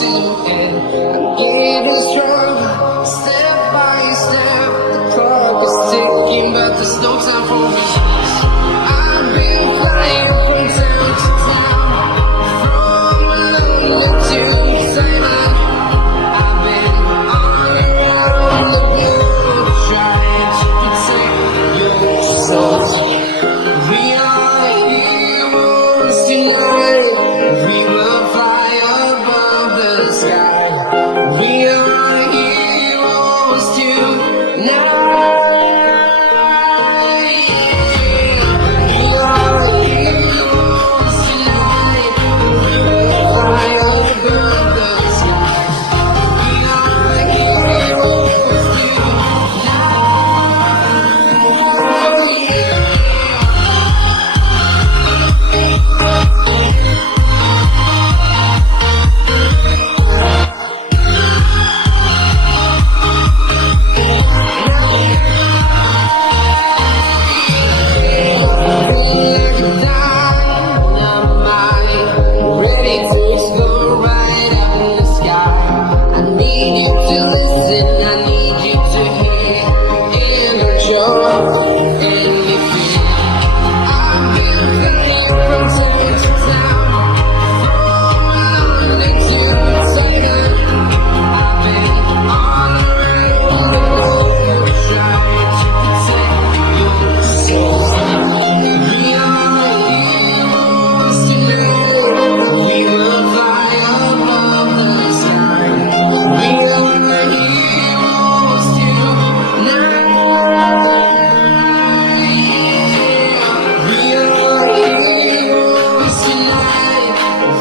to end. I'm getting stronger, step by step. The clock is ticking, but there's no time for me. I've been flying from town to town, from London to Thailand. I've been all around the world, trying to protect your soul. We are heroes tonight. We will fly above the sky. We are heroes tonight. We are heroes tonight.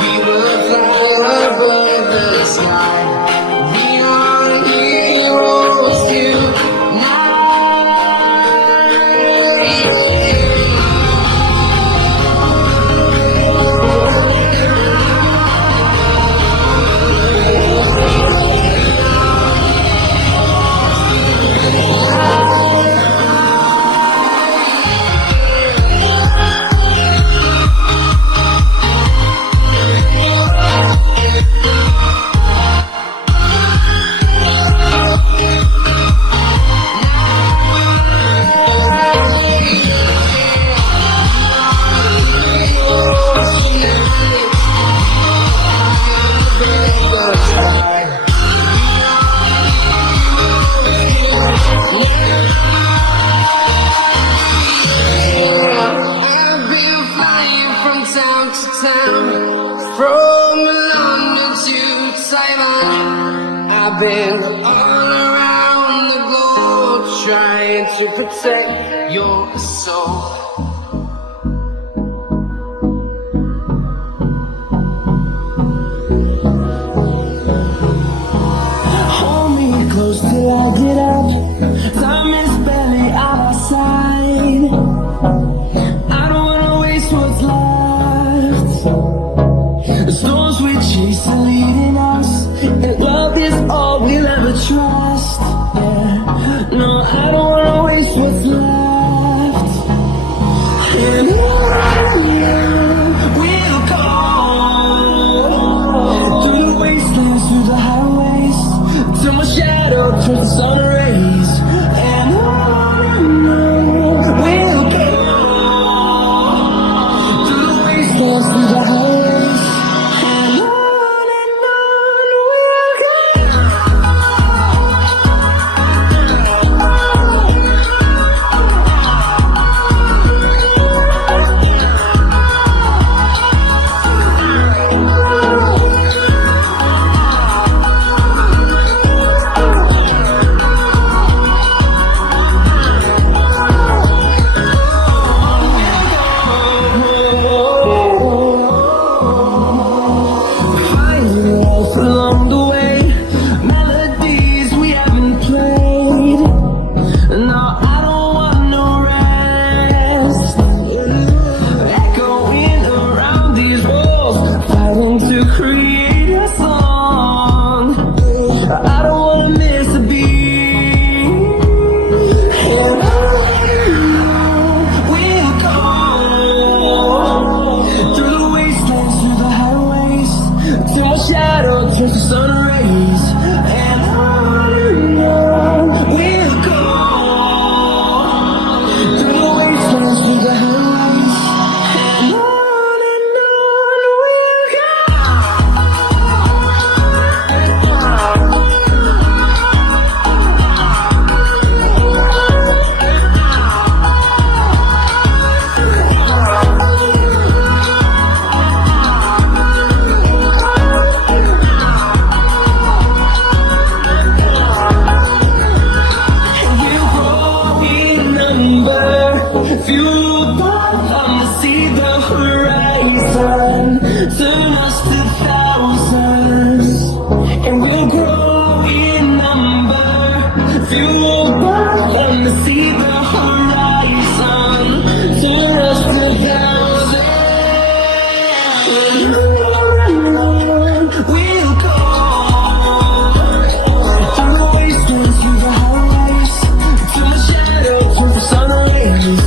We will fly above the sky. We are heroes tonight. From London to Taiwan, I've been all around the globe, trying to protect your soul. Hold me close till I get up. Time is barely on our side. I don't wanna waste what's left. The storms we chase are leading us, and love is all we'll ever trust. Yeah, no, I don't wanna waste what's left. And we'll go through the wastelands, through the highways, till my shadow turns to sun rays. And we'll go through the wastelands, through the highways. Shadow shadow turns to sun rays, and on we'll go through the wastelands, through the highways, and on we'll go. Fueled by them to see the horizon, turn us to thousands, and we'll grow in number. Fueled by them to see the horizon, turn us to thousands. We'll go through the wastelands, through the highways, till the shadow turns to sun rays.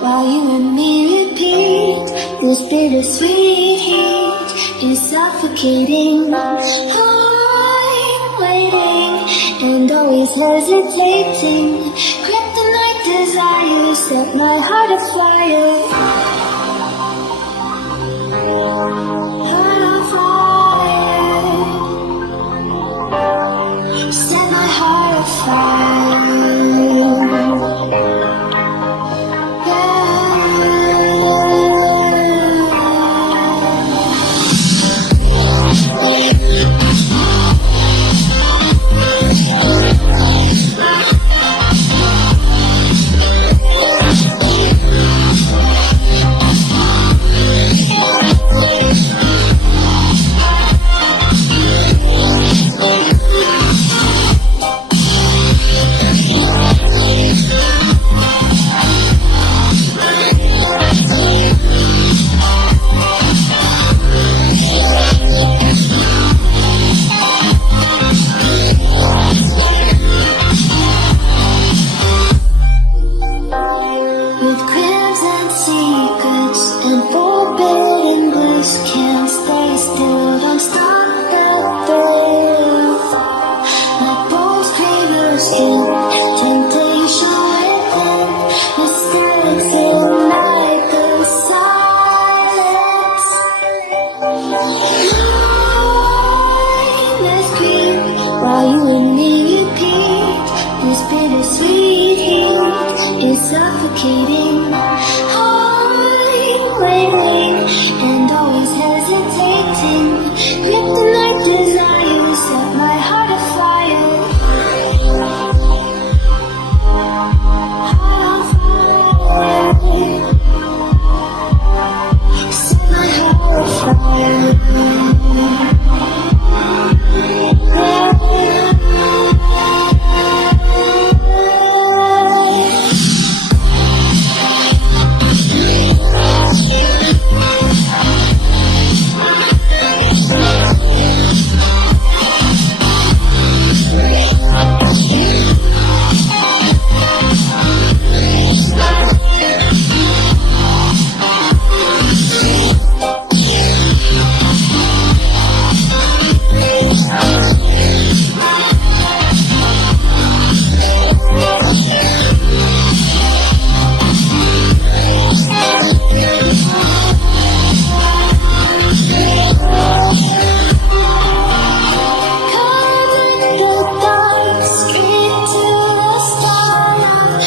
While you and me repeat, this bittersweet heat is suffocating. I'm waiting and always hesitating. Kryptonite desires set my heart afire. Heart on fire. Set my heart afire. With crimson secrets and forbidden bliss, can't stay still, don't stop the thrill. My bones crave sin, temptation within, mistakes ignite the silence. Mindless creep, while you and me repeat, this bittersweet heat is suffocating. I'm waiting and always hesitating. Kryptonite desires set my heart afire. Heart on fire. Set my heart afire.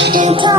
In time.